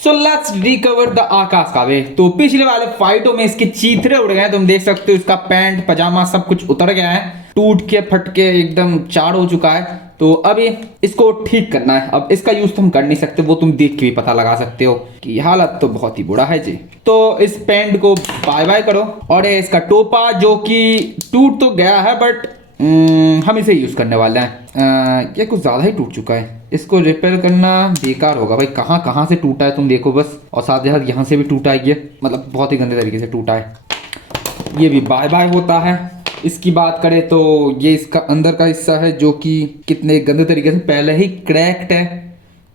So let's recover the आकाश कावे। तो पिछले वाले फाइटों में इसके चीथड़े उड़ गए, तुम देख सकते हो इसका पैंट पजामा सब कुछ उतर गया है, टूट के फट के एकदम चार हो चुका है। तो अभी इसको ठीक करना है। अब इसका यूज तुम कर नहीं सकते, वो तुम देख के भी पता लगा सकते हो कि हालत तो बहुत ही बुरा है जी। तो इस पैंट को बाय बाय करो। और ये इसका टोपा जो कि टूट तो गया है बट हम इसे यूज करने वाले हैं। ये कुछ ज्यादा ही टूट चुका है, इसको रिपेयर करना बेकार होगा भाई। कहाँ कहाँ से टूटा है तुम देखो बस, और साथ ही साथ यहाँ से भी टूटा है, ये मतलब बहुत ही गंदे तरीके से टूटा है। ये भी बाय बाय होता है। इसकी बात करें तो ये इसका अंदर का हिस्सा है जो कि कितने गंदे तरीके से पहले ही क्रैक्ड है,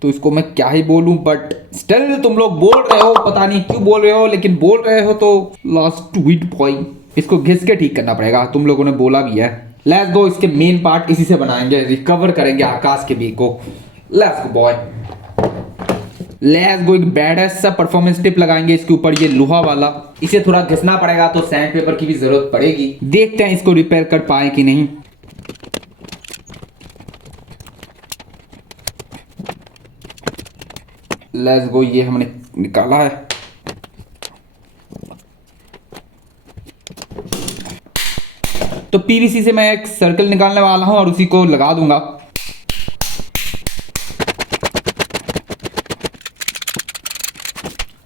तो इसको मैं क्या ही बोलूं। बट स्टिल तुम लोग बोल रहे हो, पता नहीं क्यों बोल रहे हो, लेकिन बोल रहे हो तो लास्ट वीट बॉय, इसको घिस के ठीक करना पड़ेगा, तुम लोगों ने बोला भी है। लेट्स गो, इसके मेन पार्ट इसी से बनाएंगे, रिकवर करेंगे आकाश के बी को। Let's go boy, let's go. एक बैडएस सा परफॉर्मेंस टिप लगाएंगे इसके ऊपर, ये लोहा वाला। इसे थोड़ा घिसना पड़ेगा तो सैंड पेपर की भी जरूरत पड़ेगी। देखते हैं इसको रिपेयर कर पाए कि नहीं। लेट्स गो, ये हमने निकाला है। तो पीवीसी से मैं एक सर्कल निकालने वाला हूं और उसी को लगा दूंगा।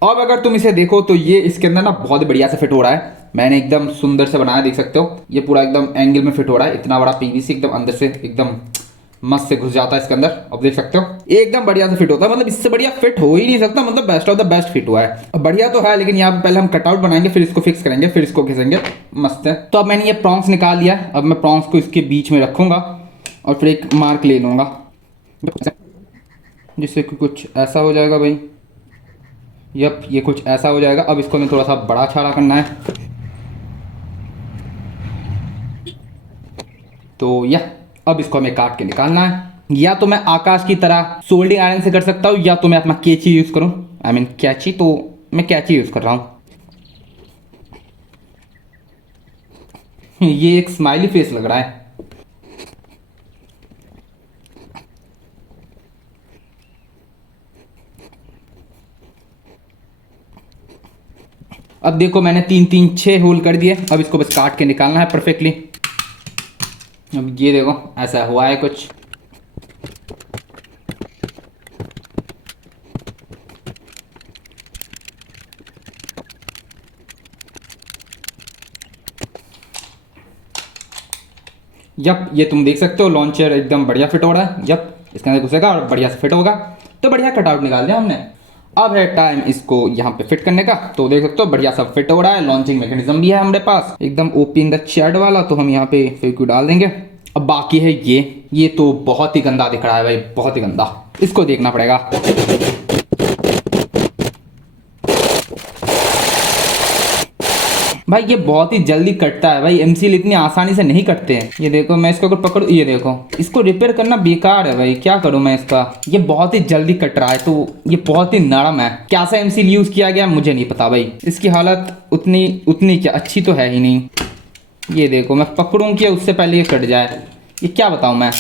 अब अगर तुम इसे देखो तो ये इसके अंदर ना बहुत बढ़िया से फिट हो रहा है। मैंने एकदम सुंदर से बनाया, देख सकते हो ये पूरा एकदम एंगल में फिट हो रहा है। इतना बड़ा पीवीसी एकदम अंदर से एकदम मस्त से घुस जाता है इसके अंदर। अब देख सकते हो एकदम बढ़िया से फिट होता है, मतलब इससे बढ़िया फिट हो ही नहीं सकता, मतलब best of the best fit हुआ है। अब बढ़िया तो है, लेकिन यहाँ पे पहले हम कटआउट बनाएंगे, फिर इसको फिक्स करेंगे, फिर इसको घिसेंगे। मस्त है। तो अब मैंने ये प्रॉन्स निकाल लिया। अब मैं प्रॉन्स को इसके बीच में रखूंगा और फिर एक मार्क ले लूंगा, जिससे कि कुछ ऐसा हो जाएगा भाई। यप, ये कुछ ऐसा हो जाएगा। अब इसको हमें थोड़ा सा बड़ा छाड़ा करना है। तो यह अब इसको हमें काट के निकालना है। या तो मैं आकाश की तरह सोल्डिंग आयरन से कर सकता हूँ, या तो मैं अपना कैंची यूज करूँ। आई मीन कैंची, तो मैं कैंची यूज कर रहा हूँ। ये एक स्माइली फेस लग रहा है। अब देखो मैंने 3 3 6 होल कर दिए। अब इसको बस काट के निकालना है परफेक्टली। अब ये देखो ऐसा हुआ है कुछ। यप, ये तुम देख सकते हो लॉन्चर एकदम बढ़िया फिट हो रहा है। यप, इसके अंदर घुसेगा और बढ़िया से फिट होगा। तो बढ़िया कटआउट निकाल दिया हमने। अब है टाइम इसको यहाँ पे फिट करने का। तो देख सकते हो बढ़िया सब फिट हो रहा है। लॉन्चिंग मैकेनिज्म भी है हमारे पास एकदम ओपी इन द चैट वाला। तो हम यहाँ पे फेविक्विक डाल देंगे। अब बाकी है ये तो बहुत ही गंदा दिख रहा है भाई, बहुत ही गंदा। इसको देखना पड़ेगा। भाई ये बहुत ही जल्दी कटता है भाई, एमसील इतनी आसानी से नहीं कटते हैं। ये देखो मैं इसको अगर पकड़ू, ये देखो इसको रिपेयर करना बेकार है भाई, क्या करूं मैं इसका। ये बहुत ही जल्दी कट रहा है, तो ये बहुत ही नरम है। क्या सा एमसील यूज किया गया मुझे नहीं पता भाई। इसकी हालत उतनी क्या अच्छी तो है ही नहीं। ये देखो मैं पकड़ूं कि उससे पहले ये कट जाए, ये क्या बताऊं मैं।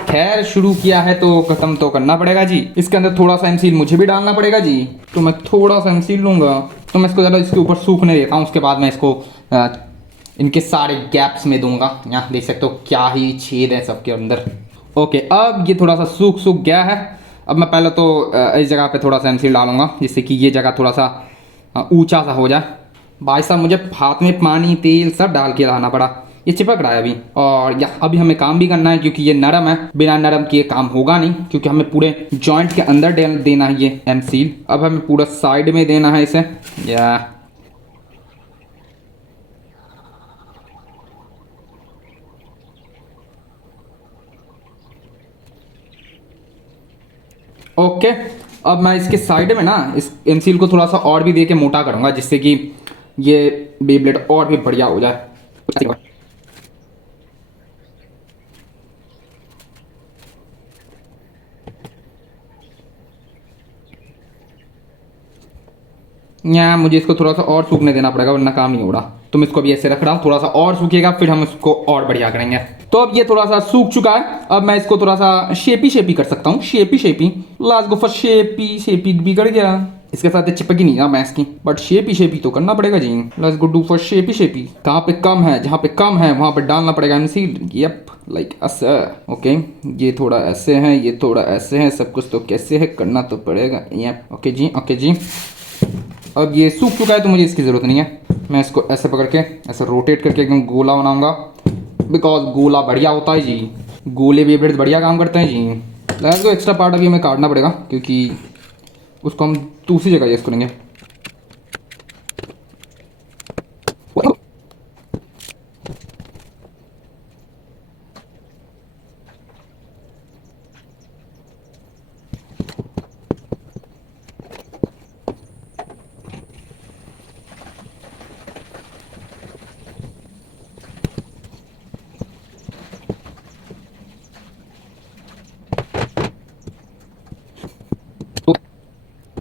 खैर शुरू किया है तो खत्म तो करना पड़ेगा जी। इसके अंदर थोड़ा सा एमसील मुझे भी डालना पड़ेगा जी। तो मैं थोड़ा सा एमसील लूंगा, तो मैं इसको ज़रा इसके ऊपर सूखने देता हूँ। उसके बाद मैं इसको इनके सारे गैप्स में दूंगा। यहाँ देख सकते हो क्या ही छेद है सबके अंदर। ओके, अब ये थोड़ा सा सूख गया है। अब मैं पहले तो इस जगह पे थोड़ा सा एमसील डालूंगा, जिससे कि ये जगह थोड़ा सा ऊंचा सा हो जाए। भाई साहब मुझे हाथ में पानी तेल सब डाल के लाना पड़ा, ये चिपक रहा है अभी। और या अभी हमें काम भी करना है, क्योंकि ये नरम है, बिना नरम किए काम होगा नहीं। क्योंकि हमें पूरे जॉइंट के अंदर देना है ये एमसील। अब हमें पूरा साइड में देना है इसे। या ओके, अब मैं इसके साइड में ना इस एमसील को थोड़ा सा और भी दे के मोटा करूंगा, जिससे कि ये बेब्लेड और भी बढ़िया हो जाए। यहाँ मुझे इसको थोड़ा सा और सूखने देना पड़ेगा, वरना काम नहीं हो रहा। तो मैं इसको अभी ऐसे रख रहा हूँ, थोड़ा सा और सूखेगा फिर हम इसको और बढ़िया करेंगे। तो अब ये थोड़ा सा सूख चुका है। अब मैं इसको थोड़ा सा शेपी कर सकता हूँ। शेपी लास्ट गो फॉर शेपी बिगड़ गया। इसके साथ ये चिपकी नहीं ना मैस की, बट शेपी तो करना पड़ेगा जी। लेट्स गो डू फॉर शेपी। कहाँ पे कम है, जहाँ पे कम है वहाँ पे डालना पड़ेगा एमसी। यप, लाइक ऐसा। ओके, ये थोड़ा ऐसे है, ये थोड़ा ऐसे है, सब कुछ तो कैसे है करना तो पड़ेगा। यप, ओके जी। अब ये सूख चुका है तो मुझे इसकी ज़रूरत नहीं है। मैं इसको ऐसे पकड़ के ऐसे रोटेट करके एकदम गोला बनाऊंगा, बिकॉज गोला बढ़िया होता है जी। गोले भी बढ़िया काम करते हैं जी। लेट्स गो, एक्स्ट्रा पार्ट अभी हमें काटना पड़ेगा क्योंकि उसको हम दूसरी जगह यूज़ करेंगे।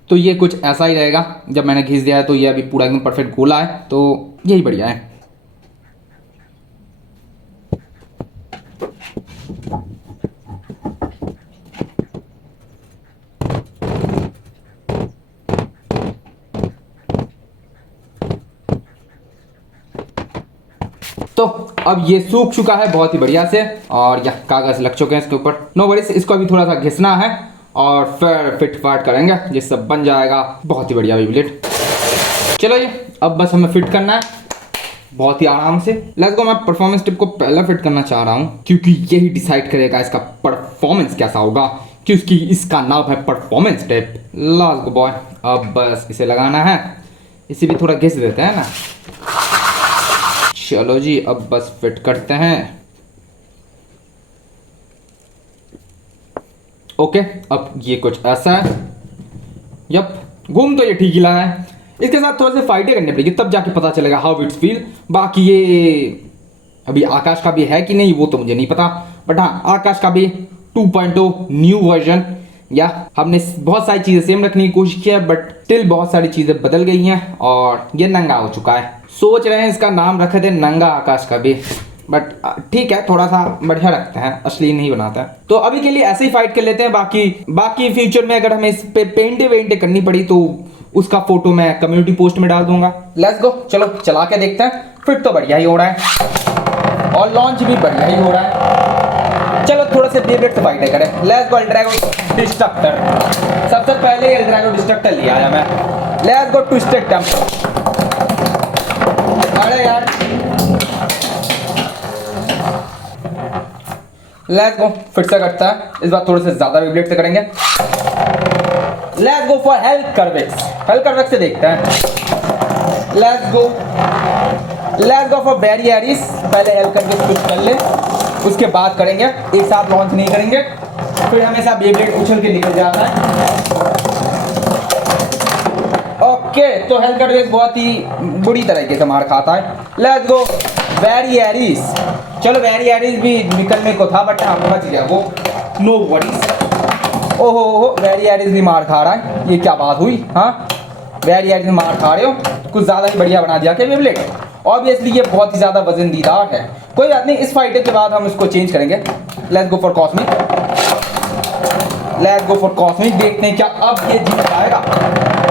तो ये कुछ ऐसा ही रहेगा। जब मैंने घिस दिया है तो ये अभी पूरा एकदम परफेक्ट गोला है, तो यही बढ़िया है। तो अब ये सूख चुका है बहुत ही बढ़िया से, और यह कागज लग चुके हैं इसके ऊपर। नो वरीज, इसको अभी थोड़ा सा घिसना है और फिर फिट फाट करेंगे, जिससे बन जाएगा बहुत ही बढ़िया बेब्लेड। चलो ये अब बस हमें फिट करना है बहुत ही आराम से। Let's go. मैं परफॉर्मेंस टिप को पहले फिट करना चाह रहा हूँ क्योंकि यही डिसाइड करेगा इसका परफॉर्मेंस कैसा होगा, क्योंकि इसका नाम है performance tip. Let's go boy, अब बस इसे लगाना है। इसे भी थोड़ा घिस देते हैं ना। चलो जी, अब बस फिट करते हैं। ओके, अब ये कुछ ऐसा है। यप, घूम तो ये ठीक ही लगा है। इसके साथ थोड़ा सा फाइटें करनी पड़ेगी, तब जाके पता चलेगा हाउ इट्स फील। बाकी ये अभी आकाश का भी है कि नहीं वो तो मुझे नहीं पता, बट हाँ, आकाश का भी 2.0 न्यू वर्जन। या हमने बहुत सारी चीज़ें सेम रखने की कोशिश की है, बट स्टिल बहुत सारी चीज़ें बदल गई हैं और ये नंगा हो चुका है। सोच रहे हैं इसका नाम रखे थे नंगा आकाश का भी, बट ठीक है, थोड़ा सा बढ़िया रखते हैं, असली नहीं बनाता है। तो अभी के लिए ऐसे ही फाइट कर लेते हैं। बाकी फ्यूचर में अगर हमें इस पे पेंटे वेंटे करनी पड़ी तो उसका फोटो मैं कम्युनिटी पोस्ट में डाल दूंगा। लेट्स गो, चलो चला के देखते हैं। फिट तो बढ़िया ही हो रहा है और लॉन्च भी बढ़िया ही हो रहा है। चलो थोड़ा से बेब्लेड से फाइट करें। Let's go, Eldragon destructor. सबसे पहले एल्ड्रैगन डिस्ट्रक्टर लिया है मैं। Let's go twisted temper. अरे यार, लेट्स गो, फिर से करता है। इस बार थोड़े से ज्यादा बेब्लेड से करेंगे। लेट्स गो फॉर हेलकरवेक्स से देखते हैं। लेट्स गो फॉर बैरी एरिस। पहले हेलकरवेक्स कुछ कर ले, उसके बाद करेंगे। एक साथ लॉन्च नहीं करेंगे, फिर हमेशा बेब्लेड उछल के निकल जाता है। ओके, तो हेलकरवेक्स बहुत ही बुरी तरीके से मार खाता है। लेट्स गो बैरी एरिस। चलो बैरी एरिस भी निकलने को था, बट हाँ बच गया वो। No worries. ओहो, बैरी एरिस भी मार खा रहा है। ये क्या बात हुई? हाँ, बैरी एरिस मार खा रहे हो, कुछ ज़्यादा ही बढ़िया बना दिया क्या बेब्लेड? ऑब्वियसली ये बहुत ही ज़्यादा वजनदार है। कोई बात नहीं, इस फाइट के बाद हम इसको चेंज करेंगे। Let's go for cosmic. देखते हैं क्या अब ये जीत पाएगा।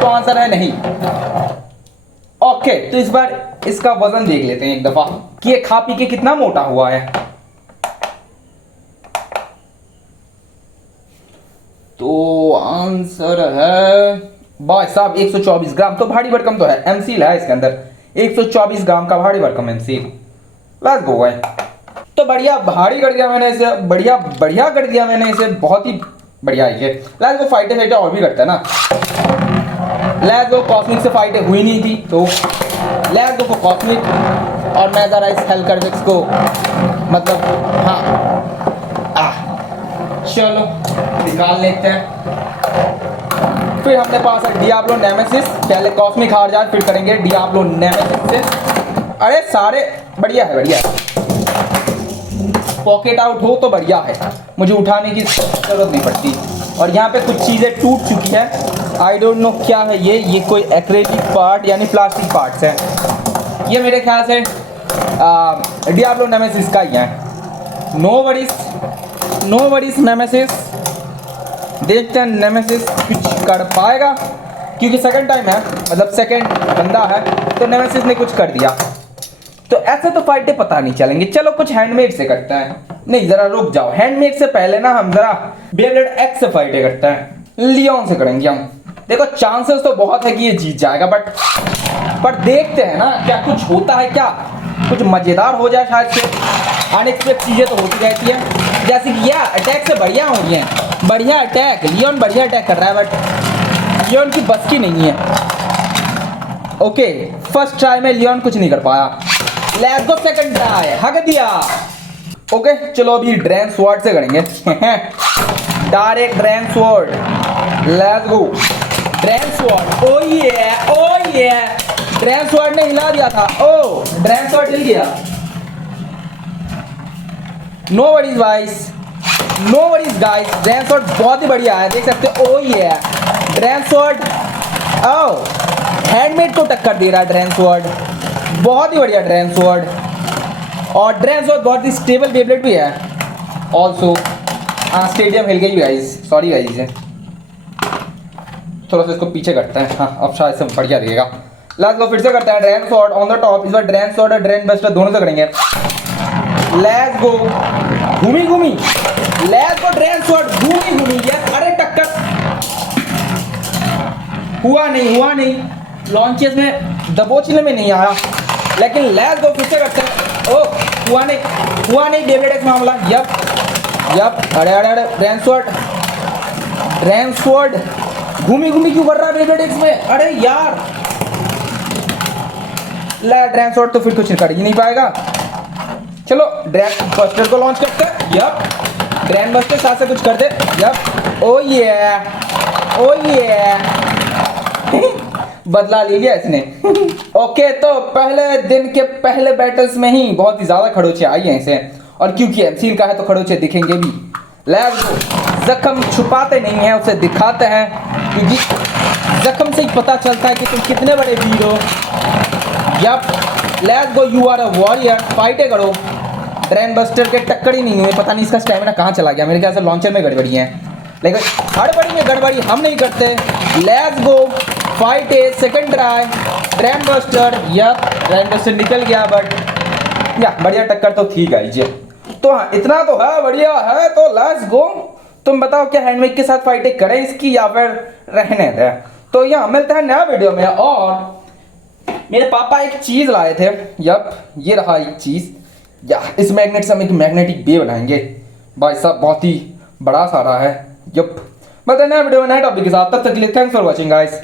तो आंसर है नहीं। ओके, तो इस बार इसका वजन देख लेते हैं एक दफा कि ये खा पी के कितना मोटा हुआ है। तो आंसर है भाई साहब 124 ग्राम। तो भारी भरकम तो है, एमसील है इसके अंदर। 124 ग्राम का भारी भरकम एमसील। लेट्स गो भाई। तो बढ़िया भारी कर दिया मैंने इसे, बढ़िया कर दिया मैंने इसे, बहुत ही बढ़िया है ये। लेट्स गो, फाइटें और भी करते हैं ना। लेट्स गो, कॉस्मिक से फाइटें हुई नहीं थी, तो लेट्स गो फॉर कॉस्मिक। और मैं जरा इस हेलकरवेक्स को मतलब चलो निकाल लेते हैं। फिर हमने पास है डियाब्लो नेमेसिस। पहले कॉस्मिक हार जाए, फिर करेंगे डियाब्लो नेमेसिस से। अरे सारे बढ़िया है। पॉकेट आउट हो तो बढ़िया है, मुझे उठाने की जरूरत नहीं पड़ती। और यहाँ पे कुछ चीज़ें टूट चुकी है। आई डोंट नो क्या है ये कोई एक्रेलिक पार्ट यानी प्लास्टिक पार्ट्स है। ये मेरे ख्याल से डियाब्लो नेमेसिस का ही है। No worries Nemesis. देखते हैं नेमेसिस कुछ कर पाएगा क्योंकि सेकंड टाइम है, मतलब सेकंड बंदा है, तो नेमेसिस ने कुछ कर दिया। तो ऐसे तो फाइटें पता नहीं चलेंगे। चलो कुछ हैंडमेड से करते हैं। नहीं जरा रुक जाओ, हैंडमेड से पहले ना हम जरा बेब्लेड एक्स से फाइटें करते हैं। लियोन से करेंगे हम। देखो चांसेस तो बहुत है कि ये जीत जाएगा, बट देखते हैं ना क्या कुछ होता है, क्या कुछ मजेदार हो जाए। शायद से अनएक्सपेक्टेड चीजें तो होती रहती हैं, जैसे कि यार अटैक से बढ़िया हो रही हैं, बढ़िया अटैक, लियोन बढ़िया अटैक कर रहा है, बट लियोन की बस की नहीं है। ओके फर्स्ट ट्राई में लियोन कुछ नहीं कर पाया। लेट्स गो सेकंड ट्राई, हक दिया। ओके चलो अभी ड्रैन स्वॉर्ड से करेंगे। Direct Dran Sword, let's go Dran Sword. ओ ये ड्रैन स्वॉर्ड ने हिला दिया था। ओ ड्रैन स्वॉर्ड हिल गया। No worries guys, no worries guys, drain sword बहुत ही बढ़िया है, देख सकते हो। ओ ये ड्रैन स्वॉर्ड, ओ हैंडमेड को टक्कर दे रहा है ड्रैन स्वॉर्ड, बहुत ही बढ़िया ड्रैन स्वॉर्ड। और ड्रैन स्वॉर्ड बहुत ही स्टेबल बेब्लेड भी है ऑल्सो। हाँ स्टेडियम हिल गई गाइस, सॉरी गाइस, थोड़ा सा इसको पीछे करते हैं। हाँ अब शायद से बढ़िया दिखेगा। लेट्स गो फिर से करते हैं drain sword on the top. इस बार ड्रैन स्वॉर्ड और ड्रैन बस्टर दोनों से करेंगे। लेट्स गो घूमी घूमी, लेट्स गो ड्रैन स्वॉर्ड घूमी घूमी। यार अरे टक्कर हुआ नहीं, लॉन्चेस में दबोचने में नहीं आया, लेकिन लेट्स गो फिर से करते हैं। ओ हुआ नहीं बेब्लेड एक्स मामला। यप अरे ड्रैन स्वॉर्ड घूमी क्यों कर रहा है बेब्लेड एक्स में? अरे यार ड्रैन स्वॉर्ड तो फिर कुछ कर ही नहीं पाएगा। चलो ड्रैन बस्टर को लॉन्च करते हैं। यप ड्रैन बस्टर साथ से कुछ कर दे। यप ओ ये बदला ले लिया इसने। ओके तो पहले दिन के पहले बैटल्स में ही बहुत ही ज्यादा खड़ोचे आई हैं इसे, और क्योंकि एमसील का है तो खड़ोचे दिखेंगे भी। लेट्स गो जख्म छुपाते नहीं है, उसे दिखाते हैं, क्योंकि जख्म से ही पता चलता है कि तुम कितने बड़े वीर हो। Yup let's go you are a warrior, फाइटे करो। ड्रैन बस्टर के टक्कर ही नहीं हुए, पता नहीं इसका स्टैमिना कहाँ चला गया। मेरे ख्याल से लॉन्चर में गड़बड़ी है, लेकिन हड़बड़ी में गड़बड़ी हम नहीं करते। Let's go fight a second try drain buster. Yup drain buster निकल गया, बट या बढ़िया टक्कर तो थी गाइस। तो हाँ इतना तो है, बढ़िया है। तो लेट्स गो, तुम बताओ क्या हैंडमेड के साथ फाइटिंग करें इसकी या फिर रहने दें। तो यहाँ मिलता है नया वीडियो में। और मेरे पापा एक चीज लाए थे, यप ये रहा एक चीज, या इस मैग्नेट से हम एक मैग्नेटिक बे बनाएंगे भाई साहब, बहुत ही बड़ा सारा है। यप मिलते हैं नया वीडियो में नए टॉपिक के साथ, तब तक के लिए थैंक्स फॉर वॉचिंग गाइस।